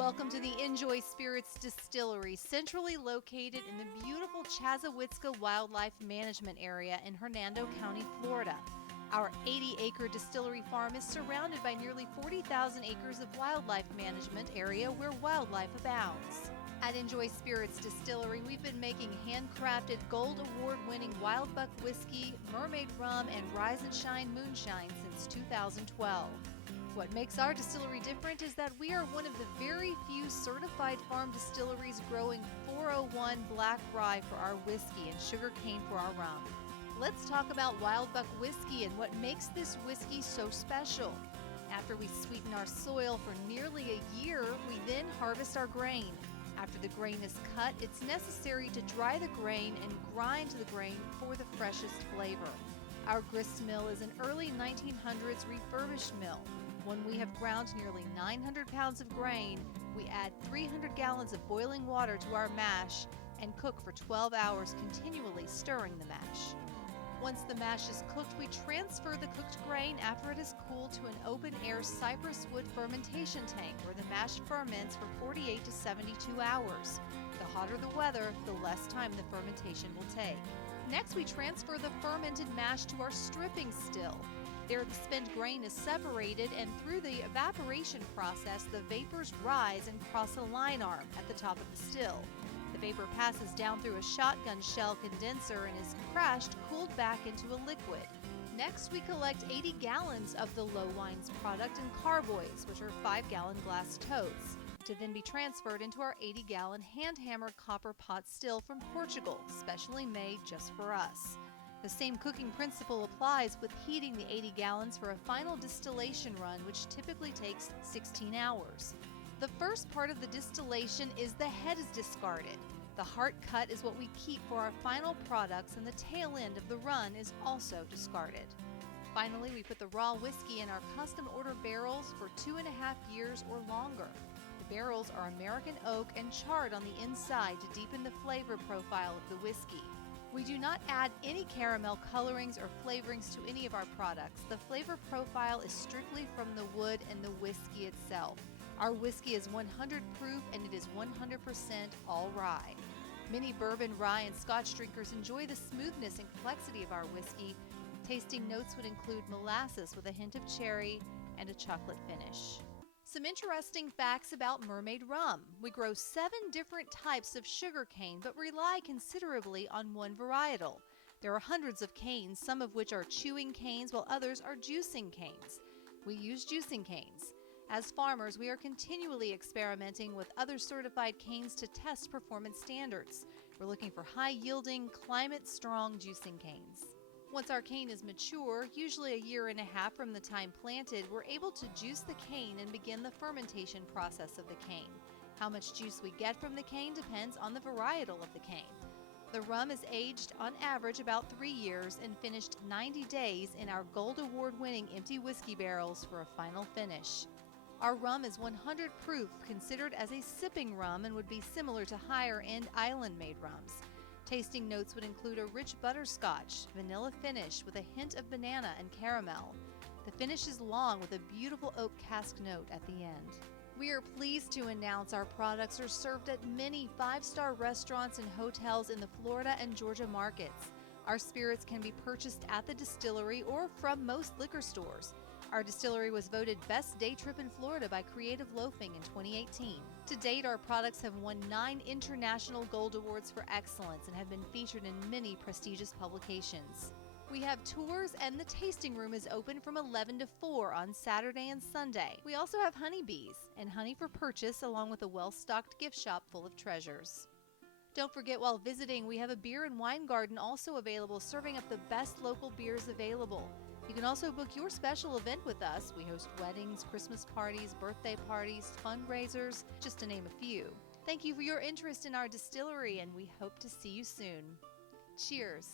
Welcome to the Njoy Spirits Distillery, centrally located in the beautiful Chassahowitzka Wildlife Management Area in Hernando County, Florida. Our 80-acre distillery farm is surrounded by nearly 40,000 acres of wildlife management area where wildlife abounds. At Njoy Spirits Distillery, we've been making handcrafted, gold award-winning Wild Buck whiskey, mermaid rum, and Rise and Shine moonshine since 2012. What makes our distillery different is that we are one of the very few certified farm distilleries growing 401 black rye for our whiskey and sugarcane for our rum. Let's talk about Wild Buck whiskey and what makes this whiskey so special. After we sweeten our soil for nearly a year, we then harvest our grain. After the grain is cut, it's necessary to dry the grain and grind the grain for the freshest flavor. Our grist mill is an early 1900s refurbished mill. When we have ground nearly 900 pounds of grain, we add 300 gallons of boiling water to our mash and cook for 12 hours, continually stirring the mash. Once the mash is cooked, we transfer the cooked grain after it is cooled to an open-air cypress wood fermentation tank where the mash ferments for 48 to 72 hours. The hotter the weather, the less time the fermentation will take. Next, we transfer the fermented mash to our stripping still. There, the spent grain is separated, and through the evaporation process, the vapors rise and cross a line arm at the top of the still. The vapor passes down through a shotgun shell condenser and is crushed, cooled back into a liquid. Next, we collect 80 gallons of the low wines product in carboys, which are 5-gallon glass totes, to then be transferred into our 80-gallon hand-hammered copper pot still from Portugal, specially made just for us. The same cooking principle applies with heating the 80 gallons for a final distillation run, which typically takes 16 hours. The first part of the distillation is the head is discarded. The heart cut is what we keep for our final products, and the tail end of the run is also discarded. Finally, we put the raw whiskey in our custom-order barrels for 2.5 years or longer. The barrels are American oak and charred on the inside to deepen the flavor profile of the whiskey. We do not add any caramel colorings or flavorings to any of our products. The flavor profile is strictly from the wood and the whiskey itself. Our whiskey is 100 proof and it is 100% all rye. Many bourbon, rye, and Scotch drinkers enjoy the smoothness and complexity of our whiskey. Tasting notes would include molasses with a hint of cherry and a chocolate finish. Some interesting facts about mermaid rum. We grow 7 different types of sugar cane, but rely considerably on one varietal. There are hundreds of canes, some of which are chewing canes, while others are juicing canes. We use juicing canes. As farmers, we are continually experimenting with other certified canes to test performance standards. We're looking for high-yielding, climate-strong juicing canes. Once our cane is mature, usually a 1.5 years from the time planted, we're able to juice the cane and begin the fermentation process of the cane. How much juice we get from the cane depends on the varietal of the cane. The rum is aged on average about 3 years and finished 90 days in our gold award-winning empty whiskey barrels for a final finish. Our rum is 100 proof, considered as a sipping rum, and would be similar to higher-end island-made rums. Tasting notes would include a rich butterscotch, vanilla finish with a hint of banana and caramel. The finish is long with a beautiful oak cask note at the end. We are pleased to announce our products are served at many 5-star restaurants and hotels in the Florida and Georgia markets. Our spirits can be purchased at the distillery or from most liquor stores. Our distillery was voted Best Day Trip in Florida by Creative Loafing in 2018. To date, our products have won 9 international gold awards for excellence and have been featured in many prestigious publications. We have tours, and the tasting room is open from 11 to 4 on Saturday and Sunday. We also have honeybees and honey for purchase, along with a well-stocked gift shop full of treasures. Don't forget, while visiting, we have a beer and wine garden also available, serving up the best local beers available. You can also book your special event with us. We host weddings, Christmas parties, birthday parties, fundraisers, just to name a few. Thank you for your interest in our distillery, and we hope to see you soon. Cheers.